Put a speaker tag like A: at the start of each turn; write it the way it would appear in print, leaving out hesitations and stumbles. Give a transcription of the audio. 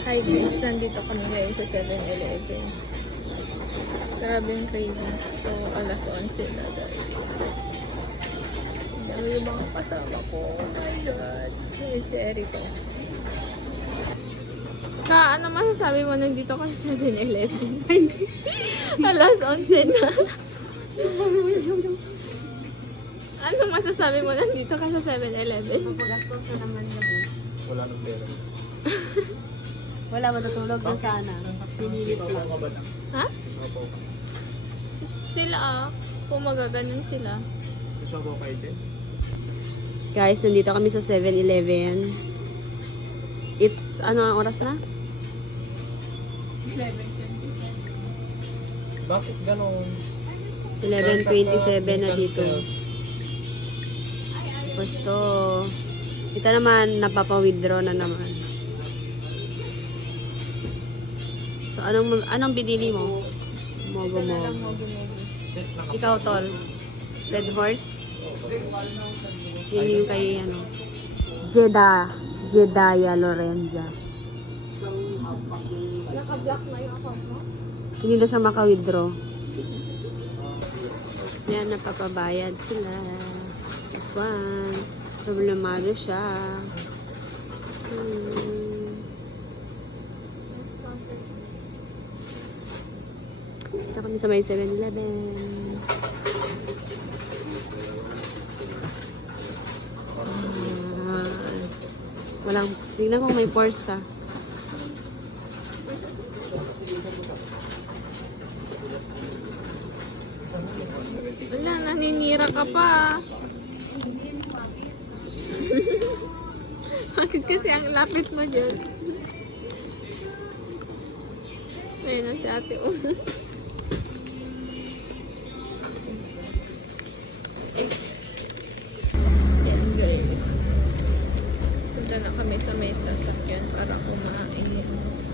A: Hi guys, nandito kami ngayon sa 7-Eleven. Grabe yung crazy. So, alas 11 na guys. Ano yung mga kasama ko? Oh my God. Yun si Erico. Ano masasabi mo nandito ka sa 7-Eleven? Alas 11 na. Ano masasabi mo nandito ka sa 7-Eleven?
B: Mapagastos na naman kami.
C: Wala nang pera.
B: Wala, matutulog na sana. Pinilit lang.
A: Ha?
C: Opo.
A: Sila kung magaganon sila.
C: Gusto ko kayo din?
B: Guys, nandito kami sa 7-Eleven. It's, ano ang oras na?
A: 11:27.
C: Bakit ganon?
B: 11:27 na dito. Gusto. Ito naman, napapa-withdraw na naman. So, anong binili mo?
A: Ito
B: Mogo
A: na
B: mo.
A: lang mogi-mogi.
B: Ikaw, Tol. Red Horse? Yun yung kay, ano. Jedaya Lorenza.
A: Naka-block na yung account mo?
B: Hindi na siya maka-withdraw. Yan, napapabayad sila. Plus one. Problemado siya. Ito kami sa may 7-Eleven. Walang, tingnan kung may pores ka.
A: Wala, naninira ka pa. Bakit kasi ang lapit mo dyan? Ayun na si ate. Ayan guys. Punta na kami sa may sasakyan para kumain.